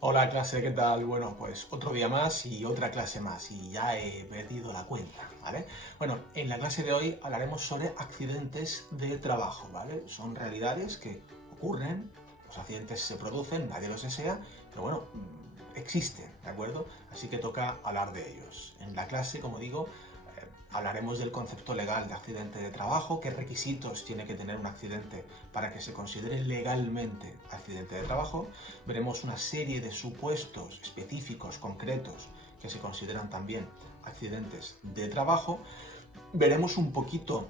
Hola clase, ¿qué tal? Bueno, pues otro día más y otra clase más y ya he perdido la cuenta, ¿vale? Bueno, en la clase de hoy hablaremos sobre accidentes de trabajo, ¿vale? Son realidades que ocurren, los accidentes se producen, nadie los desea, pero bueno, existen, ¿de acuerdo? Así que toca hablar de ellos. En la clase, como digo, hablaremos del concepto legal de accidente de trabajo, qué requisitos tiene que tener un accidente para que se considere legalmente accidente de trabajo. Veremos una serie de supuestos específicos, concretos, que se consideran también accidentes de trabajo. Veremos un poquito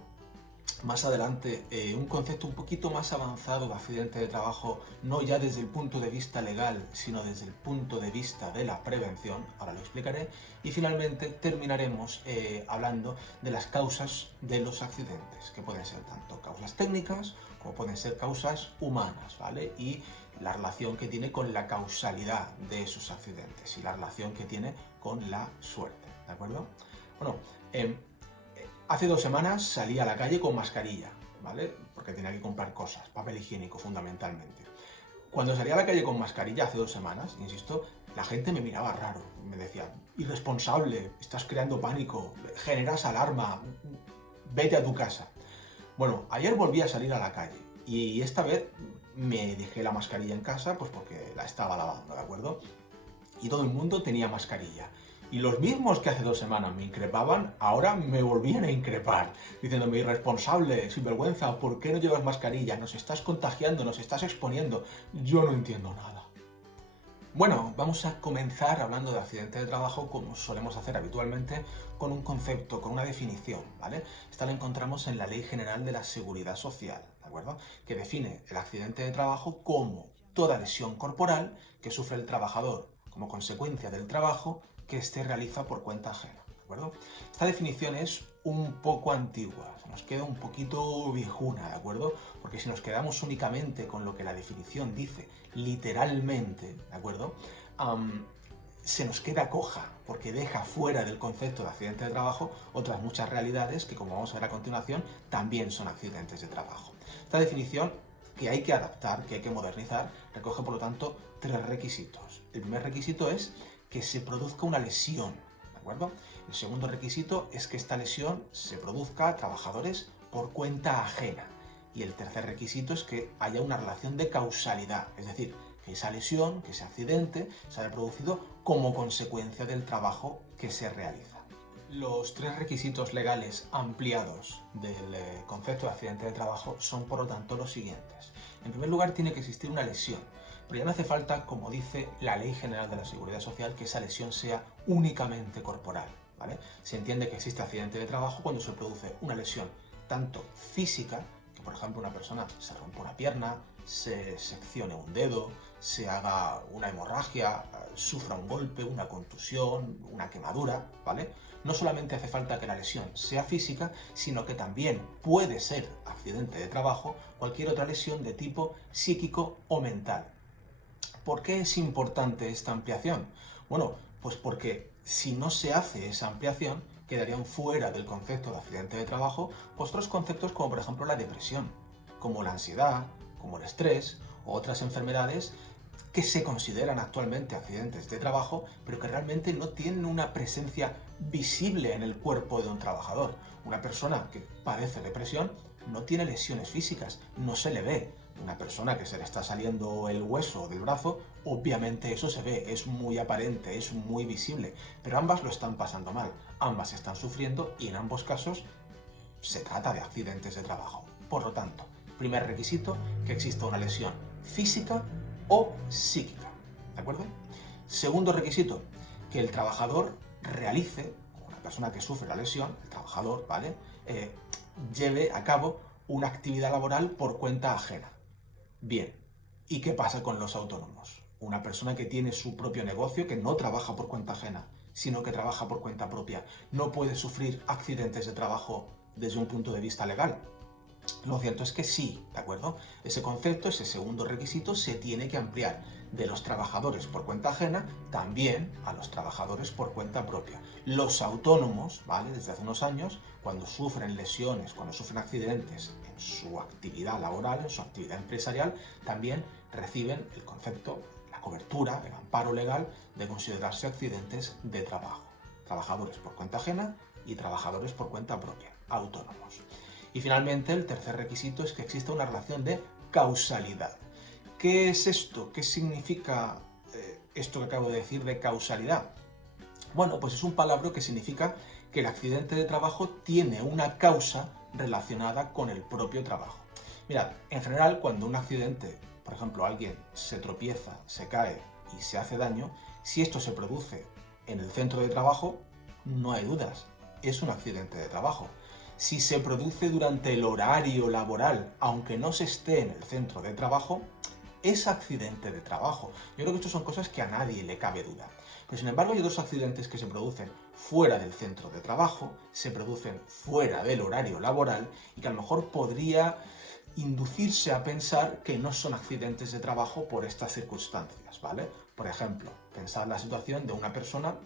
más adelante un concepto un poquito más avanzado de accidente de trabajo, no ya desde el punto de vista legal, sino desde el punto de vista de la prevención, ahora lo explicaré, y finalmente terminaremos hablando de las causas de los accidentes, que pueden ser tanto causas técnicas como pueden ser causas humanas, ¿vale? Y la relación que tiene con la causalidad de esos accidentes y la relación que tiene con la suerte, ¿de acuerdo? Bueno, hace 2 semanas salí a la calle con mascarilla, ¿vale? Porque tenía que comprar cosas, papel higiénico fundamentalmente. Cuando salí a la calle con mascarilla hace 2 semanas, insisto, la gente me miraba raro, me decía, irresponsable, estás creando pánico, generas alarma, vete a tu casa. Bueno, ayer volví a salir a la calle y esta vez me dejé la mascarilla en casa pues porque la estaba lavando, ¿de acuerdo? Y todo el mundo tenía mascarilla. Y los mismos que hace 2 semanas me increpaban, ahora me volvían a increpar, diciéndome irresponsable, sinvergüenza, ¿por qué no llevas mascarilla? Nos estás contagiando, nos estás exponiendo. Yo no entiendo nada. Bueno, vamos a comenzar hablando de accidente de trabajo como solemos hacer habitualmente, con un concepto, con una definición, ¿vale? Esta la encontramos en la Ley General de la Seguridad Social, ¿de acuerdo? Que define el accidente de trabajo como toda lesión corporal que sufre el trabajador como consecuencia del trabajo que éste realiza por cuenta ajena, ¿de acuerdo? Esta definición es un poco antigua, se nos queda un poquito viejuna, ¿de acuerdo? Porque si nos quedamos únicamente con lo que la definición dice literalmente, ¿de acuerdo? Se nos queda coja, porque deja fuera del concepto de accidente de trabajo otras muchas realidades que, como vamos a ver a continuación, también son accidentes de trabajo. Esta definición, que hay que adaptar, que hay que modernizar, recoge por lo tanto 3 requisitos. El primer requisito es que se produzca una lesión, ¿de acuerdo? El segundo requisito es que esta lesión se produzca a trabajadores por cuenta ajena. Y el tercer requisito es que haya una relación de causalidad, es decir, que esa lesión, que ese accidente, se haya producido como consecuencia del trabajo que se realiza. Los 3 requisitos legales ampliados del concepto de accidente de trabajo son, por lo tanto, los siguientes. En primer lugar, tiene que existir una lesión, pero ya no hace falta, como dice la Ley General de la Seguridad Social, que esa lesión sea únicamente corporal, ¿vale? Se entiende que existe accidente de trabajo cuando se produce una lesión tanto física, que por ejemplo una persona se rompa una pierna, se seccione un dedo, se haga una hemorragia, sufra un golpe, una contusión, una quemadura, ¿vale? No solamente hace falta que la lesión sea física, sino que también puede ser accidente de trabajo cualquier otra lesión de tipo psíquico o mental. ¿Por qué es importante esta ampliación? Bueno, pues porque si no se hace esa ampliación, quedarían fuera del concepto de accidente de trabajo otros conceptos como por ejemplo la depresión, como la ansiedad, como el estrés o otras enfermedades que se consideran actualmente accidentes de trabajo, pero que realmente no tienen una presencia visible en el cuerpo de un trabajador. Una persona que padece depresión no tiene lesiones físicas, no se le ve. Una persona que se le está saliendo el hueso del brazo, obviamente eso se ve, es muy aparente, es muy visible, pero ambas lo están pasando mal, ambas están sufriendo y en ambos casos se trata de accidentes de trabajo. Por lo tanto, primer requisito, que exista una lesión física o psíquica, ¿de acuerdo? Segundo requisito, que el trabajador realice, o la persona que sufre la lesión, el trabajador, ¿vale? Lleve a cabo una actividad laboral por cuenta ajena. Bien, ¿y qué pasa con los autónomos? Una persona que tiene su propio negocio, que no trabaja por cuenta ajena, sino que trabaja por cuenta propia, no puede sufrir accidentes de trabajo desde un punto de vista legal. Lo cierto es que sí, ¿de acuerdo? Ese concepto, ese segundo requisito, se tiene que ampliar de los trabajadores por cuenta ajena también a los trabajadores por cuenta propia. Los autónomos, ¿vale? Desde hace unos años, cuando sufren lesiones, cuando sufren accidentes en su actividad laboral, en su actividad empresarial, también reciben el concepto, la cobertura, el amparo legal de considerarse accidentes de trabajo. Trabajadores por cuenta ajena y trabajadores por cuenta propia, autónomos. Y finalmente, el tercer requisito es que exista una relación de causalidad. ¿Qué es esto? ¿Qué significa esto que acabo de decir de causalidad? Bueno, pues es un palabra que significa que el accidente de trabajo tiene una causa relacionada con el propio trabajo. Mirad, en general, cuando un accidente, por ejemplo, alguien se tropieza, se cae y se hace daño, si esto se produce en el centro de trabajo, no hay dudas, es un accidente de trabajo. Si se produce durante el horario laboral, aunque no se esté en el centro de trabajo, es accidente de trabajo. Yo creo que estas son cosas que a nadie le cabe duda. Pero sin embargo hay otros accidentes que se producen fuera del centro de trabajo, se producen fuera del horario laboral y que a lo mejor podría inducirse a pensar que no son accidentes de trabajo por estas circunstancias, ¿vale? Por ejemplo, pensad la situación de una persona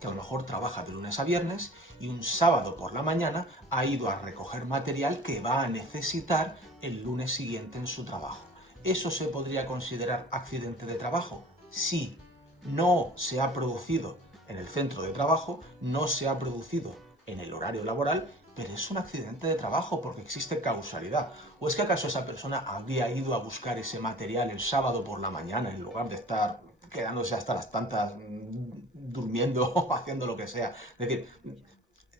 que a lo mejor trabaja de lunes a viernes y un sábado por la mañana ha ido a recoger material que va a necesitar el lunes siguiente en su trabajo. ¿Eso se podría considerar accidente de trabajo? Sí, no se ha producido en el centro de trabajo, no se ha producido en el horario laboral, pero es un accidente de trabajo porque existe causalidad. ¿O es que acaso esa persona habría ido a buscar ese material el sábado por la mañana en lugar de estar quedándose hasta las tantas durmiendo o haciendo lo que sea? Es decir,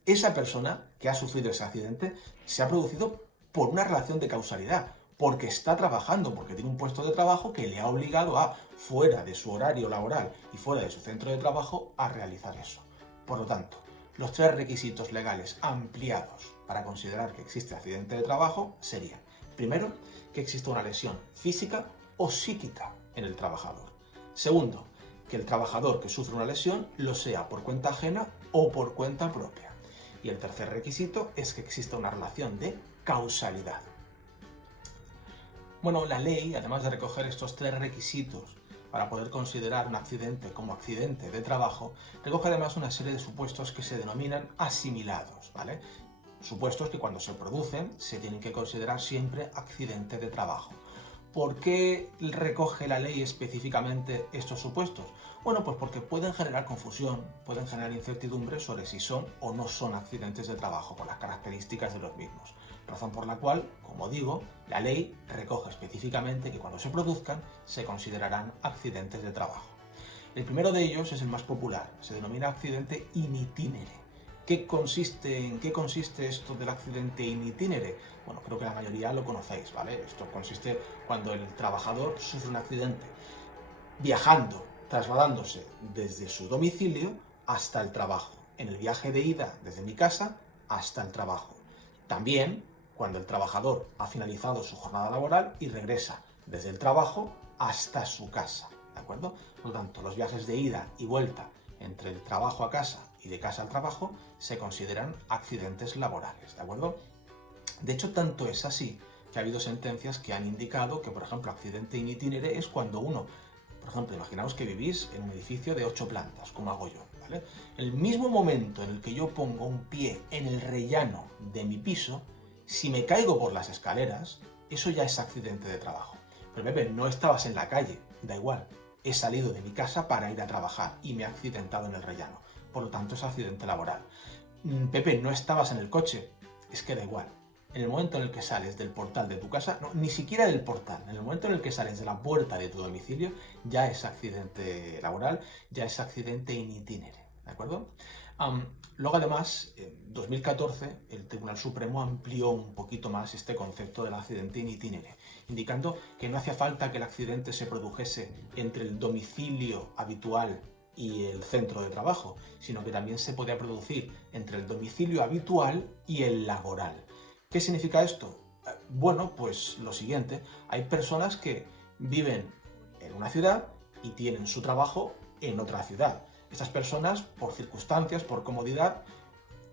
esa persona que ha sufrido ese accidente se ha producido por una relación de causalidad, porque está trabajando, porque tiene un puesto de trabajo que le ha obligado a, fuera de su horario laboral y fuera de su centro de trabajo, a realizar eso. Por lo tanto, los tres requisitos legales ampliados para considerar que existe accidente de trabajo serían: primero, que exista una lesión física o psíquica en el trabajador. Segundo, que el trabajador que sufre una lesión lo sea por cuenta ajena o por cuenta propia. Y el tercer requisito es que exista una relación de causalidad. Bueno, la ley, además de recoger estos tres requisitos para poder considerar un accidente como accidente de trabajo, recoge además una serie de supuestos que se denominan asimilados, ¿vale? Supuestos que cuando se producen se tienen que considerar siempre accidente de trabajo. ¿Por qué recoge la ley específicamente estos supuestos? Bueno, pues porque pueden generar confusión, pueden generar incertidumbre sobre si son o no son accidentes de trabajo por las características de los mismos. Razón por la cual, como digo, la ley recoge específicamente que cuando se produzcan se considerarán accidentes de trabajo. El primero de ellos es el más popular, se denomina accidente in itinere. ¿En qué consiste esto del accidente in itinere? Bueno, creo que la mayoría lo conocéis, ¿vale? Esto consiste cuando el trabajador sufre un accidente viajando, trasladándose desde su domicilio hasta el trabajo, en el viaje de ida desde mi casa hasta el trabajo. También cuando el trabajador ha finalizado su jornada laboral y regresa desde el trabajo hasta su casa, ¿de acuerdo? Por lo tanto, los viajes de ida y vuelta entre el trabajo a casa y de casa al trabajo se consideran accidentes laborales, ¿de acuerdo? De hecho, tanto es así que ha habido sentencias que han indicado que, por ejemplo, accidente in itinere es cuando uno, por ejemplo, imaginaos que vivís en un edificio de 8 plantas, como hago yo, ¿vale? El mismo momento en el que yo pongo un pie en el rellano de mi piso, si me caigo por las escaleras, eso ya es accidente de trabajo. Pero Pepe, no estabas en la calle, da igual. He salido de mi casa para ir a trabajar y me he accidentado en el rellano. Por lo tanto, es accidente laboral. Pepe, no estabas en el coche. Es que da igual. En el momento en el que sales del portal de tu casa, no, ni siquiera del portal, en el momento en el que sales de la puerta de tu domicilio, ya es accidente laboral, ya es accidente in itinere, ¿de acuerdo? Luego además, en 2014, el Tribunal Supremo amplió un poquito más este concepto del accidente in itinere, indicando que no hacía falta que el accidente se produjese entre el domicilio habitual y el centro de trabajo, sino que también se podía producir entre el domicilio habitual y el laboral. ¿Qué significa esto? Bueno, pues lo siguiente, hay personas que viven en una ciudad y tienen su trabajo en otra ciudad. Estas personas, por circunstancias, por comodidad,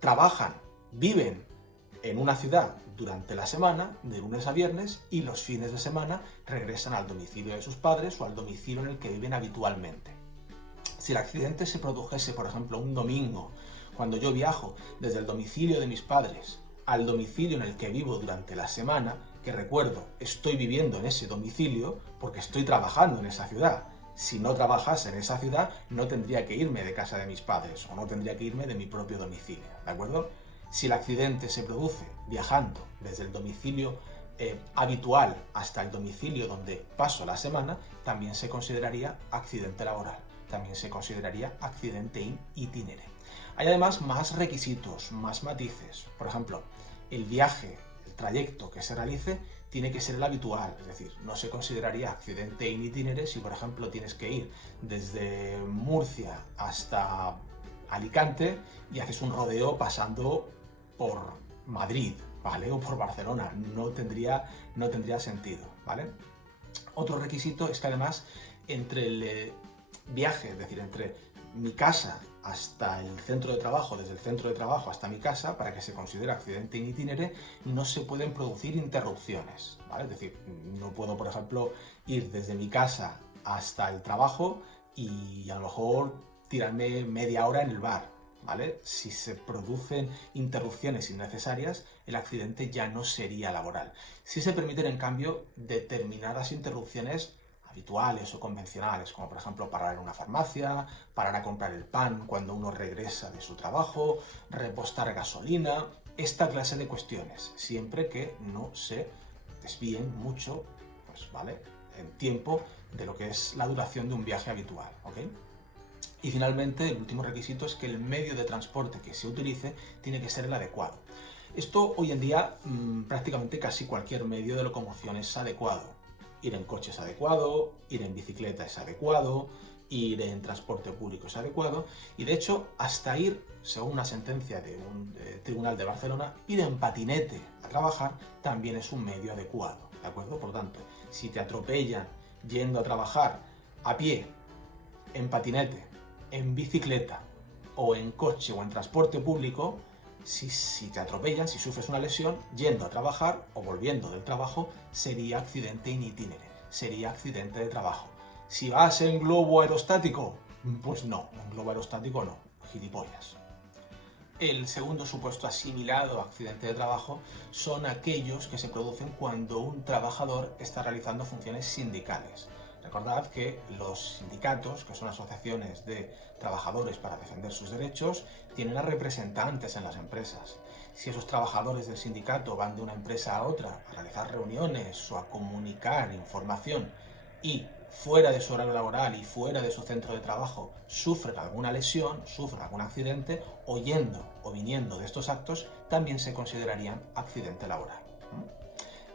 trabajan, viven en una ciudad durante la semana, de lunes a viernes, y los fines de semana regresan al domicilio de sus padres o al domicilio en el que viven habitualmente. Si el accidente se produjese, por ejemplo, un domingo, cuando yo viajo desde el domicilio de mis padres al domicilio en el que vivo durante la semana, que recuerdo, estoy viviendo en ese domicilio porque estoy trabajando en esa ciudad. Si no trabajase en esa ciudad, no tendría que irme de casa de mis padres o no tendría que irme de mi propio domicilio, ¿de acuerdo? Si el accidente se produce viajando desde el domicilio habitual hasta el domicilio donde paso la semana, también se consideraría accidente laboral, también se consideraría accidente in itinere. Hay además más requisitos, más matices. Por ejemplo, el viaje, el trayecto que se realice tiene que ser el habitual, es decir, no se consideraría accidente in itinere si, por ejemplo, tienes que ir desde Murcia hasta Alicante y haces un rodeo pasando por Madrid, ¿vale? O por Barcelona, no tendría sentido, ¿vale? Otro requisito es que además entre el viaje, es decir, entre mi casa hasta el centro de trabajo, desde el centro de trabajo hasta mi casa, para que se considere accidente in itinere, no se pueden producir interrupciones, ¿vale? Es decir, no puedo, por ejemplo, ir desde mi casa hasta el trabajo y a lo mejor tirarme media hora en el bar, ¿vale? Si se producen interrupciones innecesarias, el accidente ya no sería laboral. Si se permiten, en cambio, determinadas interrupciones habituales o convencionales, como por ejemplo parar en una farmacia, parar a comprar el pan cuando uno regresa de su trabajo, repostar gasolina, esta clase de cuestiones, siempre que no se desvíen mucho, pues vale, en tiempo de lo que es la duración de un viaje habitual, ¿ok? Y finalmente, el último requisito es que el medio de transporte que se utilice tiene que ser el adecuado. Esto hoy en día prácticamente casi cualquier medio de locomoción es adecuado. Ir en coche es adecuado, ir en bicicleta es adecuado, ir en transporte público es adecuado y de hecho hasta ir, según una sentencia de un tribunal de Barcelona, ir en patinete a trabajar también es un medio adecuado, ¿de acuerdo? Por lo tanto, si te atropellan yendo a trabajar a pie, en patinete, en bicicleta o en coche o en transporte público, si te atropellan, si sufres una lesión, yendo a trabajar o volviendo del trabajo, sería accidente in itinere, sería accidente de trabajo. Si vas en globo aerostático, pues no, en globo aerostático no, gilipollas. El segundo supuesto asimilado a accidente de trabajo son aquellos que se producen cuando un trabajador está realizando funciones sindicales. Recordad que los sindicatos, que son asociaciones de trabajadores para defender sus derechos, tienen a representantes en las empresas. Si esos trabajadores del sindicato van de una empresa a otra a realizar reuniones o a comunicar información y fuera de su horario laboral y fuera de su centro de trabajo sufren alguna lesión, sufren algún accidente, o yendo o viniendo de estos actos, también se considerarían accidente laboral.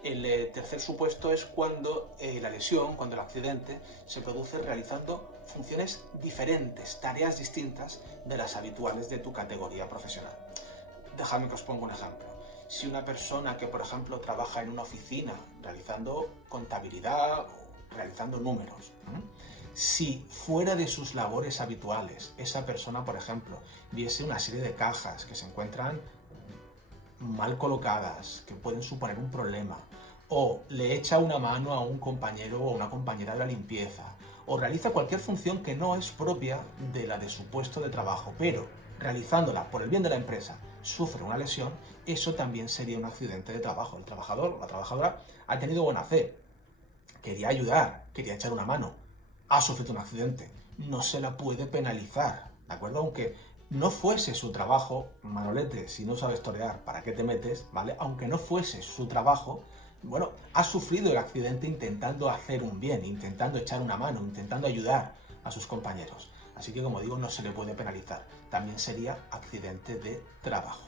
El tercer supuesto es cuando la lesión, cuando el accidente, se produce realizando funciones diferentes, tareas distintas de las habituales de tu categoría profesional. Dejadme que os ponga un ejemplo. Si una persona que, por ejemplo, trabaja en una oficina realizando contabilidad o realizando números, si fuera de sus labores habituales esa persona, por ejemplo, viese una serie de cajas que se encuentran mal colocadas, que pueden suponer un problema, o le echa una mano a un compañero o una compañera de la limpieza, o realiza cualquier función que no es propia de la de su puesto de trabajo, pero realizándola por el bien de la empresa sufre una lesión, eso también sería un accidente de trabajo. El trabajador o la trabajadora ha tenido buena fe, quería ayudar, quería echar una mano, ha sufrido un accidente, no se la puede penalizar, ¿de acuerdo? Aunque no fuese su trabajo, Manolete, si no sabes torear, ¿para qué te metes? ¿Vale? Aunque no fuese su trabajo, bueno, ha sufrido el accidente intentando hacer un bien, intentando echar una mano, intentando ayudar a sus compañeros. Así que, como digo, no se le puede penalizar. También sería accidente de trabajo.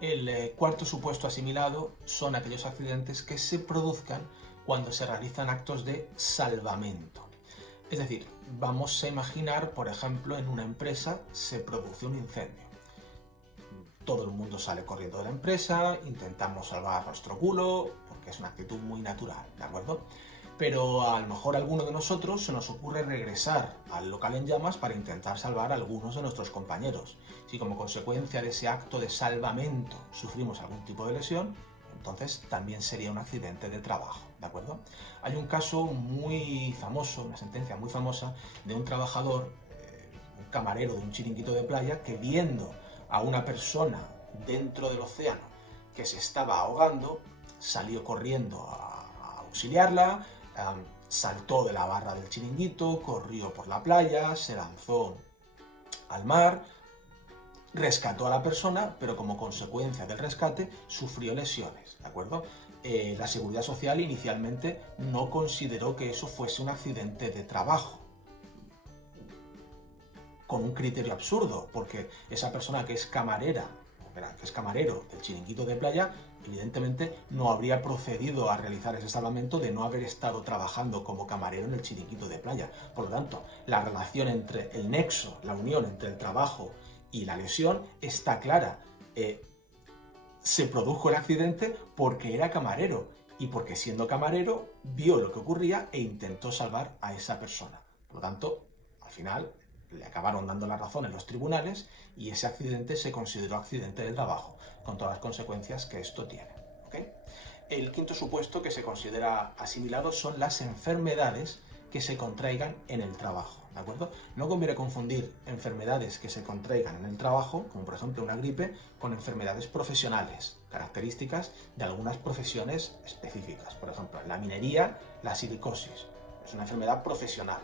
El cuarto supuesto asimilado son aquellos accidentes que se produzcan cuando se realizan actos de salvamento. Es decir, vamos a imaginar, por ejemplo, en una empresa se produce un incendio. Todo el mundo sale corriendo de la empresa, intentamos salvar nuestro culo, porque es una actitud muy natural, ¿de acuerdo? Pero a lo mejor a alguno de nosotros se nos ocurre regresar al local en llamas para intentar salvar a algunos de nuestros compañeros. Si como consecuencia de ese acto de salvamento sufrimos algún tipo de lesión, entonces también sería un accidente de trabajo, ¿de acuerdo? Hay un caso muy famoso, una sentencia muy famosa, de un trabajador, un camarero de un chiringuito de playa, que viendo a una persona dentro del océano que se estaba ahogando, salió corriendo a auxiliarla, saltó de la barra del chiringuito, corrió por la playa, se lanzó al mar, rescató a la persona, pero como consecuencia del rescate sufrió lesiones, ¿de acuerdo? La Seguridad Social inicialmente no consideró que eso fuese un accidente de trabajo, con un criterio absurdo, porque esa persona que es camarero del chiringuito de playa, evidentemente no habría procedido a realizar ese salvamento de no haber estado trabajando como camarero en el chiringuito de playa. Por lo tanto, la relación entre el nexo, la unión entre el trabajo y la lesión está clara. Se produjo el accidente porque era camarero y porque siendo camarero vio lo que ocurría e intentó salvar a esa persona. Por lo tanto, al final le acabaron dando la razón en los tribunales y ese accidente se consideró accidente de trabajo, con todas las consecuencias que esto tiene. ¿Okay? El quinto supuesto que se considera asimilado son las enfermedades que se contraigan en el trabajo, ¿de acuerdo? No conviene confundir enfermedades que se contraigan en el trabajo, como por ejemplo una gripe, con enfermedades profesionales, características de algunas profesiones específicas. Por ejemplo, en la minería, la silicosis es una enfermedad profesional.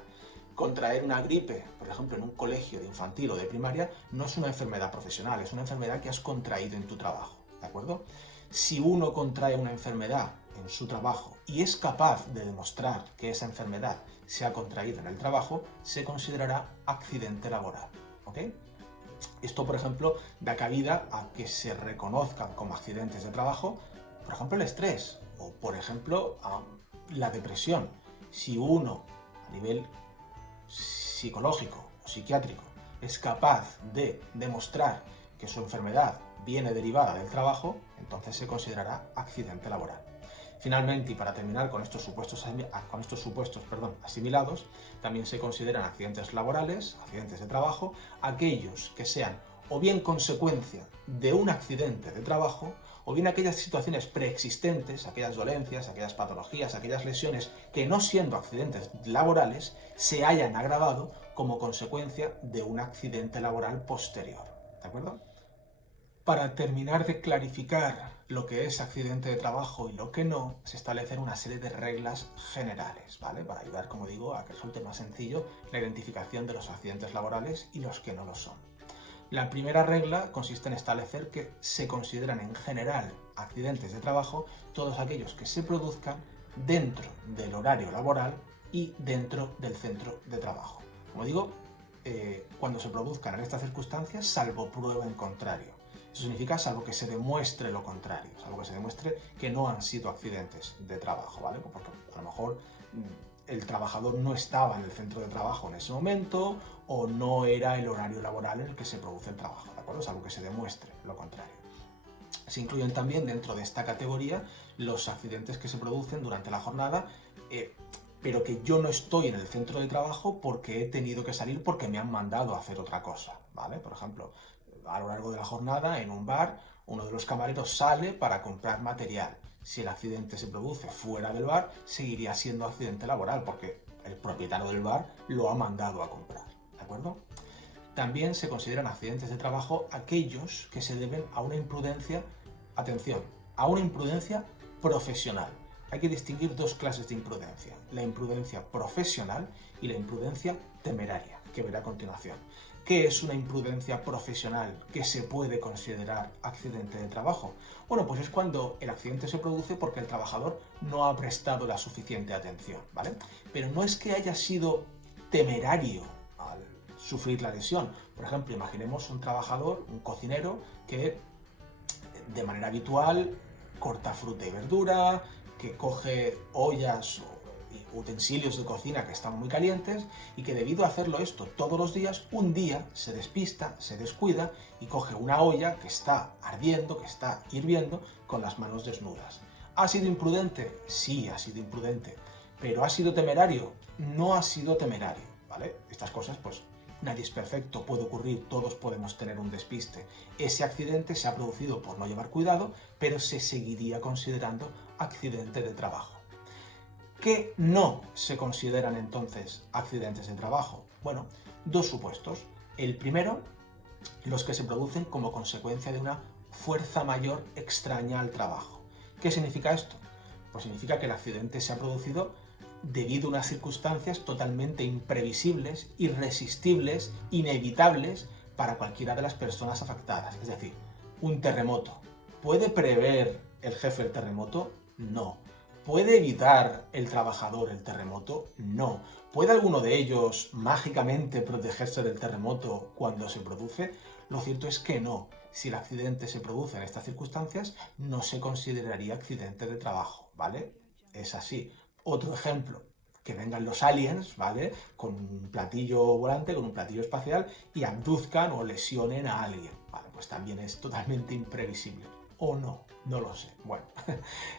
Contraer una gripe, por ejemplo, en un colegio de infantil o de primaria, no es una enfermedad profesional, es una enfermedad que has contraído en tu trabajo, ¿de acuerdo? Si uno contrae una enfermedad en su trabajo y es capaz de demostrar que esa enfermedad se ha contraído en el trabajo, se considerará accidente laboral, ¿ok? Esto, por ejemplo, da cabida a que se reconozcan como accidentes de trabajo, por ejemplo, el estrés o, por ejemplo, la depresión. Si uno, a nivel psicológico o psiquiátrico, es capaz de demostrar que su enfermedad viene derivada del trabajo, entonces se considerará accidente laboral. Finalmente, y para terminar con estos supuestos asimilados, también se consideran accidentes laborales, accidentes de trabajo, aquellos que sean o bien consecuencia de un accidente de trabajo, o bien aquellas situaciones preexistentes, aquellas dolencias, aquellas patologías, aquellas lesiones que no siendo accidentes laborales, se hayan agravado como consecuencia de un accidente laboral posterior. ¿De acuerdo? Para terminar de clarificar lo que es accidente de trabajo y lo que no, se establecen una serie de reglas generales, ¿vale? Para ayudar, como digo, a que resulte más sencillo la identificación de los accidentes laborales y los que no lo son. La primera regla consiste en establecer que se consideran en general accidentes de trabajo todos aquellos que se produzcan dentro del horario laboral y dentro del centro de trabajo. Como digo, cuando se produzcan en estas circunstancias, salvo prueba en contrario. Eso significa salvo que se demuestre lo contrario, salvo que se demuestre que no han sido accidentes de trabajo, ¿vale? Porque a lo mejor el trabajador no estaba en el centro de trabajo en ese momento o no era el horario laboral en el que se produce el trabajo, ¿de acuerdo? Salvo que se demuestre lo contrario. Se incluyen también dentro de esta categoría los accidentes que se producen durante la jornada, pero que yo no estoy en el centro de trabajo porque he tenido que salir porque me han mandado a hacer otra cosa, ¿vale? Por ejemplo, a lo largo de la jornada, en un bar, uno de los camareros sale para comprar material. Si el accidente se produce fuera del bar, seguiría siendo accidente laboral porque el propietario del bar lo ha mandado a comprar, ¿de acuerdo? También se consideran accidentes de trabajo aquellos que se deben a una imprudencia, atención, a una imprudencia profesional. Hay que distinguir dos clases de imprudencia, la imprudencia profesional y la imprudencia temeraria, que verá a continuación. ¿Qué es una imprudencia profesional que se puede considerar accidente de trabajo? Bueno, pues es cuando el accidente se produce porque el trabajador no ha prestado la suficiente atención, ¿vale? Pero no es que haya sido temerario al sufrir la lesión. Por ejemplo, imaginemos un trabajador, un cocinero, que de manera habitual corta fruta y verdura, que coge ollas o utensilios de cocina que están muy calientes y que debido a hacerlo esto todos los días, un día se despista, se descuida y coge una olla que está ardiendo, que está hirviendo, con las manos desnudas. ¿Ha sido imprudente? Sí, ha sido imprudente. ¿Pero ha sido temerario? No ha sido temerario, ¿vale? Estas cosas, pues, nadie es perfecto, puede ocurrir, todos podemos tener un despiste. Ese accidente se ha producido por no llevar cuidado, pero se seguiría considerando accidente de trabajo. ¿Qué no se consideran entonces accidentes de trabajo? Bueno, dos supuestos. El primero, los que se producen como consecuencia de una fuerza mayor extraña al trabajo. ¿Qué significa esto? Pues significa que el accidente se ha producido debido a unas circunstancias totalmente imprevisibles, irresistibles, inevitables para cualquiera de las personas afectadas. Es decir, un terremoto. ¿Puede prever el jefe el terremoto? No. ¿Puede evitar el trabajador el terremoto? No. ¿Puede alguno de ellos mágicamente protegerse del terremoto cuando se produce? Lo cierto es que no. Si el accidente se produce en estas circunstancias, no se consideraría accidente de trabajo, ¿vale? Es así. Otro ejemplo, que vengan los aliens, ¿vale? Con un platillo volante, con un platillo espacial y abduzcan o lesionen a alguien, ¿vale? Pues también es totalmente imprevisible. O no, no lo sé. Bueno,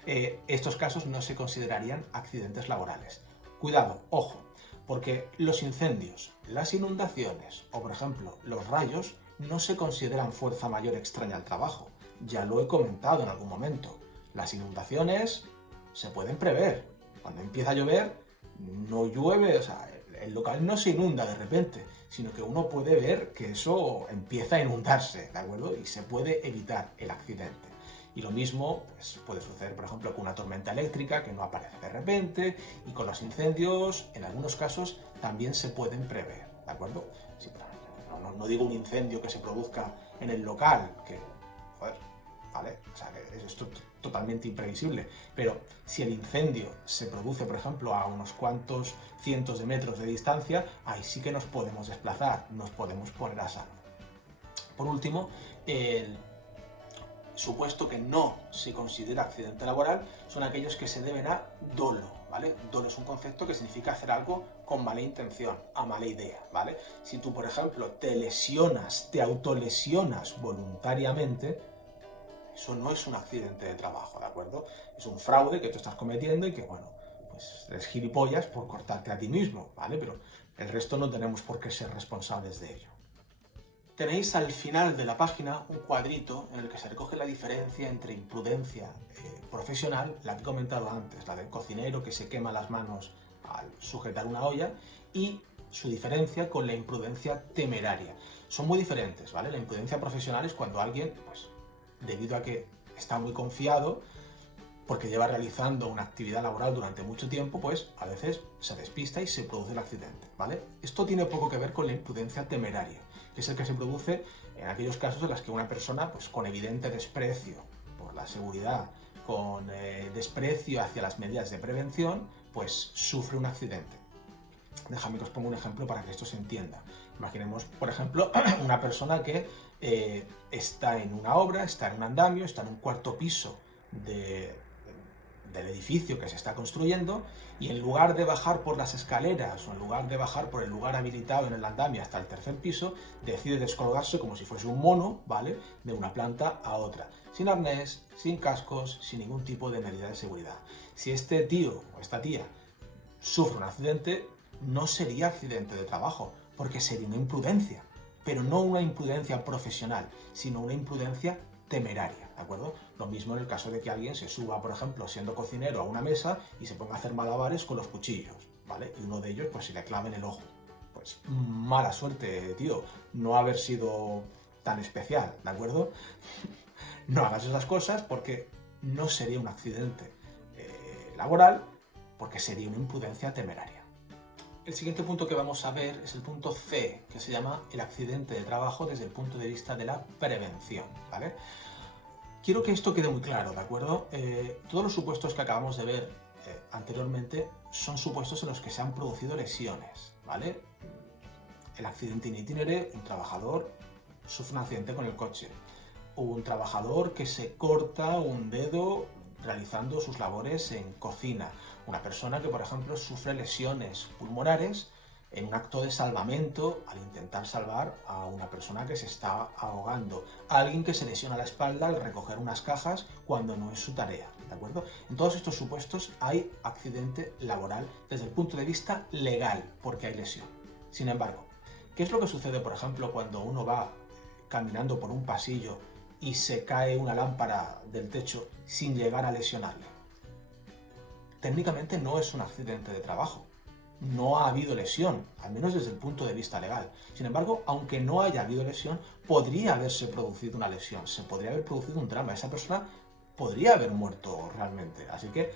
estos casos no se considerarían accidentes laborales. Cuidado, ojo, porque los incendios, las inundaciones o, por ejemplo, los rayos no se consideran fuerza mayor extraña al trabajo. Ya lo he comentado en algún momento. Las inundaciones se pueden prever. Cuando empieza a llover, no llueve, o sea, el local no se inunda de repente, sino que uno puede ver que eso empieza a inundarse, ¿de acuerdo? Y se puede evitar el accidente. Y lo mismo pues, puede suceder, por ejemplo, con una tormenta eléctrica que no aparece de repente, y con los incendios, en algunos casos, también se pueden prever, ¿de acuerdo? Sí, no digo un incendio que se produzca en el local, que, joder, ¿vale? O sea, que es totalmente imprevisible, pero si el incendio se produce, por ejemplo, a unos cuantos cientos de metros de distancia, ahí sí que nos podemos desplazar, nos podemos poner a salvo. Por último, el supuesto que no se considera accidente laboral son aquellos que se deben a dolo, ¿vale? Dolo es un concepto que significa hacer algo con mala intención, a mala idea, ¿vale? Si tú, por ejemplo, te lesionas, te autolesionas voluntariamente, eso no es un accidente de trabajo, ¿de acuerdo? Es un fraude que tú estás cometiendo y que, bueno, pues eres gilipollas por cortarte a ti mismo, ¿vale? Pero el resto no tenemos por qué ser responsables de ello. Tenéis al final de la página un cuadrito en el que se recoge la diferencia entre imprudencia profesional, la que he comentado antes, la del cocinero que se quema las manos al sujetar una olla, y su diferencia con la imprudencia temeraria. Son muy diferentes, ¿vale? La imprudencia profesional es cuando alguien, pues, debido a que está muy confiado, porque lleva realizando una actividad laboral durante mucho tiempo, pues a veces se despista y se produce el accidente, ¿vale? Esto tiene poco que ver con la imprudencia temeraria, que es el que se produce en aquellos casos en los que una persona, pues con evidente desprecio por la seguridad, con desprecio hacia las medidas de prevención, pues sufre un accidente. Déjame que os ponga un ejemplo para que esto se entienda. Imaginemos, por ejemplo, una persona que está en una obra, está en un andamio, está en un cuarto piso del edificio que se está construyendo, y en lugar de bajar por las escaleras o en lugar de bajar por el lugar habilitado en el andamio hasta el tercer piso, decide descolgarse como si fuese un mono, ¿vale?, de una planta a otra, sin arnés, sin cascos, sin ningún tipo de medida de seguridad. Si este tío o esta tía sufre un accidente, no sería accidente de trabajo, porque sería una imprudencia, pero no una imprudencia profesional, sino una imprudencia temeraria, ¿de acuerdo? Lo mismo en el caso de que alguien se suba, por ejemplo, siendo cocinero a una mesa y se ponga a hacer malabares con los cuchillos, ¿vale? Y uno de ellos, pues, se le clave en el ojo. Pues mala suerte, tío, no haber sido tan especial, ¿de acuerdo? No hagas esas cosas porque no sería un accidente laboral, porque sería una imprudencia temeraria. El siguiente punto que vamos a ver es el punto C, que se llama el accidente de trabajo desde el punto de vista de la prevención, ¿vale? Quiero que esto quede muy claro, ¿de acuerdo? Todos los supuestos que acabamos de ver anteriormente son supuestos en los que se han producido lesiones, ¿vale? El accidente in itinere, un trabajador sufre un accidente con el coche, un trabajador que se corta un dedo realizando sus labores en cocina, una persona que, por ejemplo, sufre lesiones pulmonares en un acto de salvamento al intentar salvar a una persona que se está ahogando, alguien que se lesiona la espalda al recoger unas cajas cuando no es su tarea, ¿de acuerdo? En todos estos supuestos hay accidente laboral desde el punto de vista legal, porque hay lesión. Sin embargo, ¿qué es lo que sucede, por ejemplo, cuando uno va caminando por un pasillo y se cae una lámpara del techo sin llegar a lesionarle? Técnicamente no es un accidente de trabajo, no ha habido lesión, al menos desde el punto de vista legal. Sin embargo, aunque no haya habido lesión, podría haberse producido una lesión, se podría haber producido un trauma, esa persona podría haber muerto realmente. Así que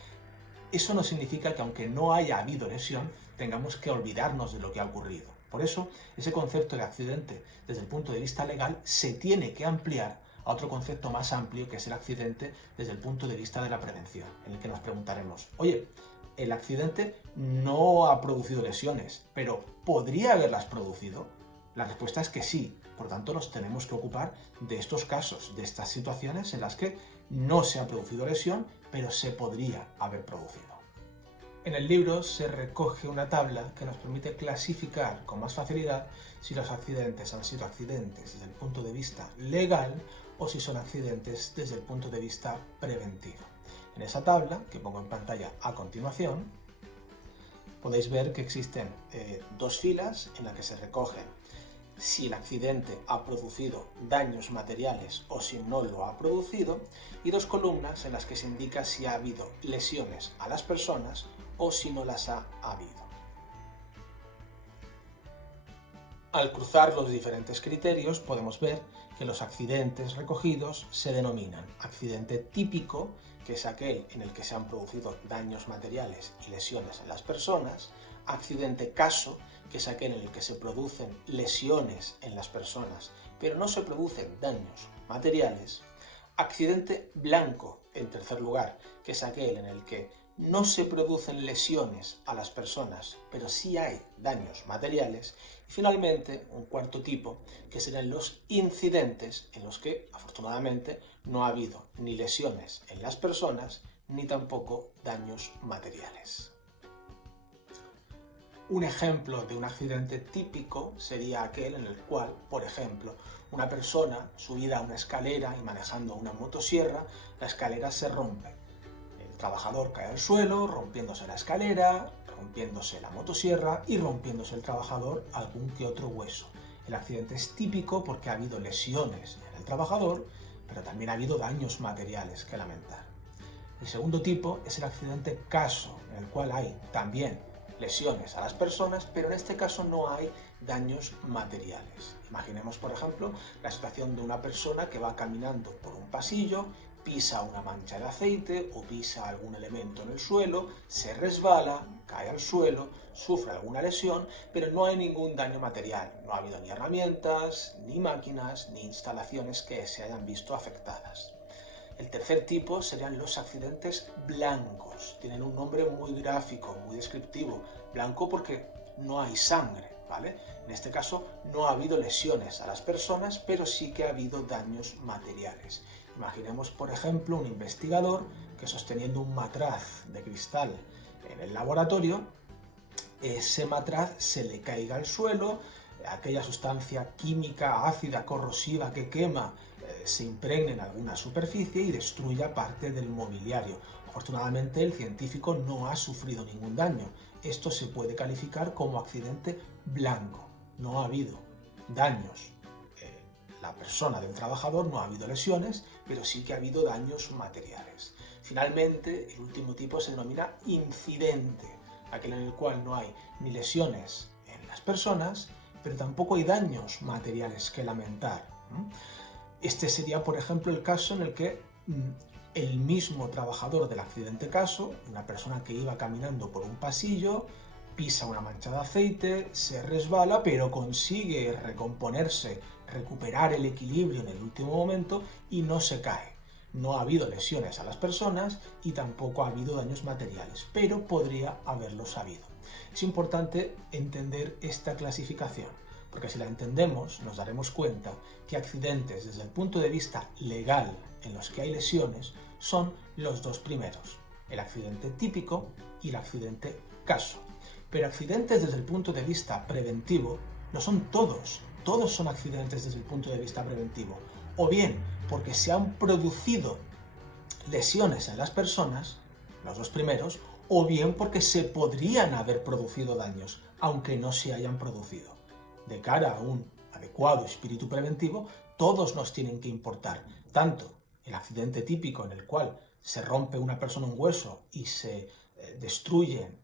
eso no significa que aunque no haya habido lesión, tengamos que olvidarnos de lo que ha ocurrido. Por eso, ese concepto de accidente desde el punto de vista legal se tiene que ampliar a otro concepto más amplio, que es el accidente desde el punto de vista de la prevención, en el que nos preguntaremos, oye, el accidente no ha producido lesiones, pero ¿podría haberlas producido? La respuesta es que sí. Por tanto, nos tenemos que ocupar de estos casos, de estas situaciones en las que no se ha producido lesión, pero se podría haber producido. En el libro se recoge una tabla que nos permite clasificar con más facilidad si los accidentes han sido accidentes desde el punto de vista legal o si son accidentes desde el punto de vista preventivo. En esa tabla, que pongo en pantalla a continuación, podéis ver que existen dos filas en las que se recogen si el accidente ha producido daños materiales o si no lo ha producido, y dos columnas en las que se indica si ha habido lesiones a las personas o si no las ha habido. Al cruzar los diferentes criterios podemos ver que los accidentes recogidos se denominan accidente típico, que es aquel en el que se han producido daños materiales y lesiones en las personas, accidente caso, que es aquel en el que se producen lesiones en las personas, pero no se producen daños materiales, accidente blanco, en tercer lugar, que es aquel en el que no se producen lesiones a las personas, pero sí hay daños materiales. Y finalmente, un cuarto tipo, que serán los incidentes, en los que, afortunadamente, no ha habido ni lesiones en las personas, ni tampoco daños materiales. Un ejemplo de un accidente típico sería aquel en el cual, por ejemplo, una persona subida a una escalera y manejando una motosierra, la escalera se rompe. El trabajador cae al suelo, rompiéndose la escalera, rompiéndose la motosierra y rompiéndose el trabajador algún que otro hueso. El accidente es típico porque ha habido lesiones en el trabajador, pero también ha habido daños materiales que lamentar. El segundo tipo es el accidente caso, en el cual hay también lesiones a las personas, pero en este caso no hay daños materiales. Imaginemos, por ejemplo, la situación de una persona que va caminando por un pasillo, pisa una mancha de aceite o pisa algún elemento en el suelo, se resbala, cae al suelo, sufre alguna lesión, pero no hay ningún daño material. No ha habido ni herramientas, ni máquinas, ni instalaciones que se hayan visto afectadas. El tercer tipo serían los accidentes blancos. Tienen un nombre muy gráfico, muy descriptivo. Blanco porque no hay sangre, ¿vale? En este caso no ha habido lesiones a las personas, pero sí que ha habido daños materiales. Imaginemos, por ejemplo, un investigador que, sosteniendo un matraz de cristal en el laboratorio, ese matraz se le caiga al suelo, aquella sustancia química ácida corrosiva que quema se impregne en alguna superficie y destruya parte del mobiliario. Afortunadamente, el científico no ha sufrido ningún daño. Esto se puede calificar como accidente blanco. No ha habido daños. La persona del trabajador, no ha habido lesiones, pero sí que ha habido daños materiales. Finalmente, el último tipo se denomina incidente, aquel en el cual no hay ni lesiones en las personas, pero tampoco hay daños materiales que lamentar. Este sería, por ejemplo, el caso en el que el mismo trabajador del accidente caso, una persona que iba caminando por un pasillo, pisa una mancha de aceite, se resbala, pero consigue recomponerse, recuperar el equilibrio en el último momento y no se cae. No ha habido lesiones a las personas y tampoco ha habido daños materiales, pero podría haberlos habido. Es importante entender esta clasificación, porque si la entendemos nos daremos cuenta que accidentes desde el punto de vista legal en los que hay lesiones son los dos primeros, el accidente típico y el accidente caso. Pero accidentes desde el punto de vista preventivo no son todos, todos son accidentes desde el punto de vista preventivo, o bien porque se han producido lesiones en las personas, los dos primeros, o bien porque se podrían haber producido daños, aunque no se hayan producido. De cara a un adecuado espíritu preventivo, todos nos tienen que importar, tanto el accidente típico en el cual se rompe una persona un hueso y se destruyen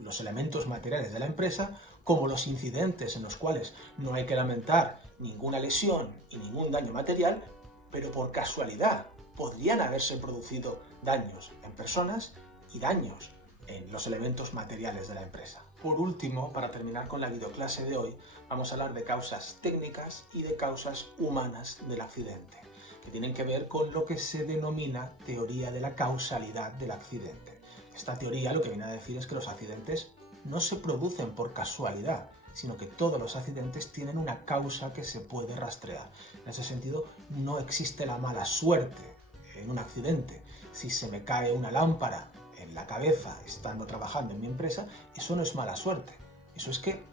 los elementos materiales de la empresa, como los incidentes en los cuales no hay que lamentar ninguna lesión y ningún daño material, pero por casualidad podrían haberse producido daños en personas y daños en los elementos materiales de la empresa. Por último, para terminar con la videoclase de hoy, vamos a hablar de causas técnicas y de causas humanas del accidente, que tienen que ver con lo que se denomina teoría de la causalidad del accidente. Esta teoría lo que viene a decir es que los accidentes no se producen por casualidad, sino que todos los accidentes tienen una causa que se puede rastrear. En ese sentido, no existe la mala suerte en un accidente. Si se me cae una lámpara en la cabeza estando trabajando en mi empresa, eso no es mala suerte. Eso es que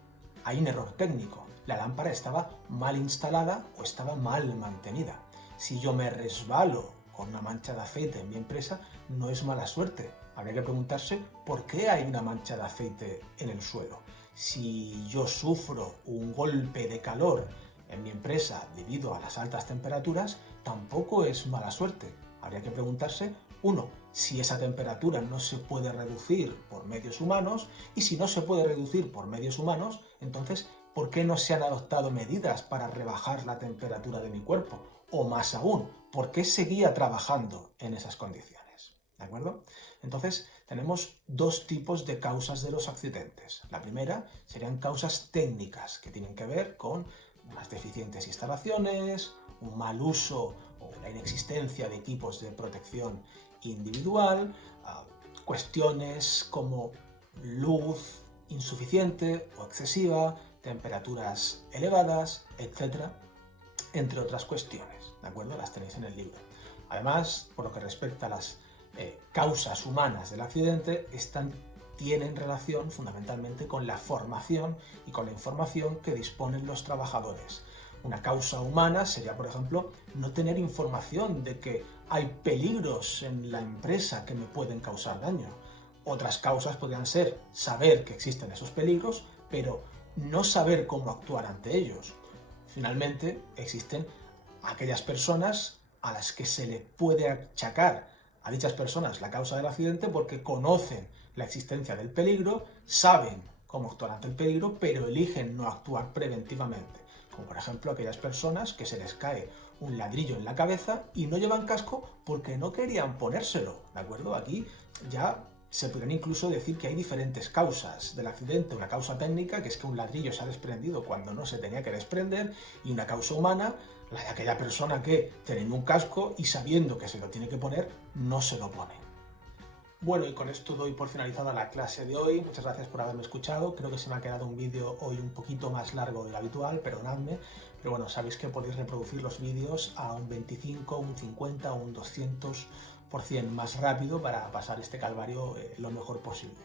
hay un error técnico. La lámpara estaba mal instalada o estaba mal mantenida. Si yo me resbalo con una mancha de aceite en mi empresa, no es mala suerte. Habría que preguntarse por qué hay una mancha de aceite en el suelo. Si yo sufro un golpe de calor en mi empresa debido a las altas temperaturas, tampoco es mala suerte. Habría que preguntarse, uno, si esa temperatura no se puede reducir por medios humanos, y si no se puede reducir por medios humanos, entonces, ¿por qué no se han adoptado medidas para rebajar la temperatura de mi cuerpo? O más aún, ¿por qué seguía trabajando en esas condiciones? ¿De acuerdo? Entonces, tenemos dos tipos de causas de los accidentes. La primera serían causas técnicas, que tienen que ver con unas deficientes instalaciones, un mal uso o la inexistencia de equipos de protección individual, cuestiones como luz insuficiente o excesiva, temperaturas elevadas, etcétera, entre otras cuestiones, ¿de acuerdo? Las tenéis en el libro. Además, por lo que respecta a las causas humanas del accidente, tienen relación fundamentalmente con la formación y con la información que disponen los trabajadores. Una causa humana sería, por ejemplo, no tener información de que hay peligros en la empresa que me pueden causar daño. Otras causas podrían ser saber que existen esos peligros, pero no saber cómo actuar ante ellos. Finalmente, existen aquellas personas a las que se le puede achacar a dichas personas la causa del accidente porque conocen la existencia del peligro, saben cómo actuar ante el peligro, pero eligen no actuar preventivamente. Como por ejemplo aquellas personas que se les cae un ladrillo en la cabeza y no llevan casco porque no querían ponérselo, ¿de acuerdo? Aquí ya se pueden incluso decir que hay diferentes causas del accidente. Una causa técnica, que es que un ladrillo se ha desprendido cuando no se tenía que desprender, y una causa humana, la de aquella persona que, teniendo un casco y sabiendo que se lo tiene que poner, no se lo pone. Bueno, y con esto doy por finalizada la clase de hoy. Muchas gracias por haberme escuchado. Creo que se me ha quedado un vídeo hoy un poquito más largo de lo habitual, perdonadme. Pero bueno, sabéis que podéis reproducir los vídeos a un 25, un 50 o un 200% más rápido para pasar este calvario lo mejor posible.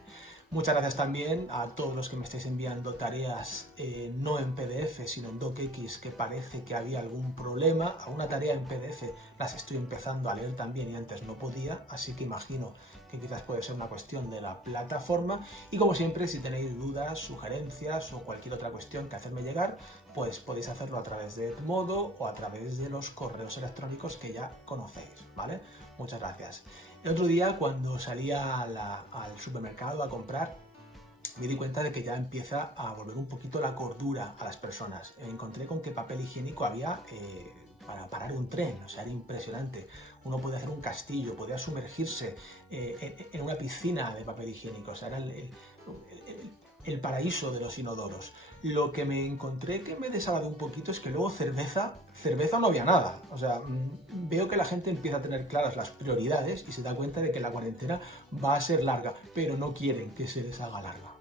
Muchas gracias también a todos los que me estáis enviando tareas no en PDF, sino en DocX, que parece que había algún problema. A una tarea en PDF las estoy empezando a leer también y antes no podía, así que imagino que quizás puede ser una cuestión de la plataforma. Y como siempre, si tenéis dudas, sugerencias o cualquier otra cuestión que hacerme llegar, pues podéis hacerlo a través de Edmodo o a través de los correos electrónicos que ya conocéis, ¿vale? Muchas gracias. El otro día, cuando salía al supermercado a comprar, me di cuenta de que ya empieza a volver un poquito la cordura a las personas. Me encontré con que papel higiénico había para parar un tren, o sea, era impresionante. Uno podía hacer un castillo, podía sumergirse en una piscina de papel higiénico, o sea, era el paraíso de los inodoros. Lo que me encontré que me desagradó un poquito es que luego cerveza no había nada. O sea, veo que la gente empieza a tener claras las prioridades y se da cuenta de que la cuarentena va a ser larga, pero no quieren que se les haga larga.